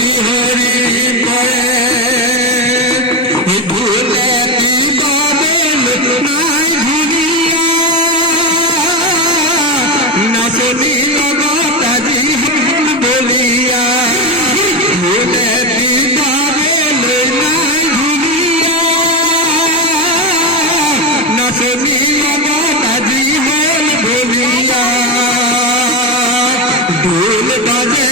হরি হরি করে ভুলে কি বাদল নাই ভুলিয়া নাচনি লগতাজি বলিয়া ভুলে কি বাদল নাই ভুলিয়া নাচনি লগতাজি বলিয়া ঢোল বাজে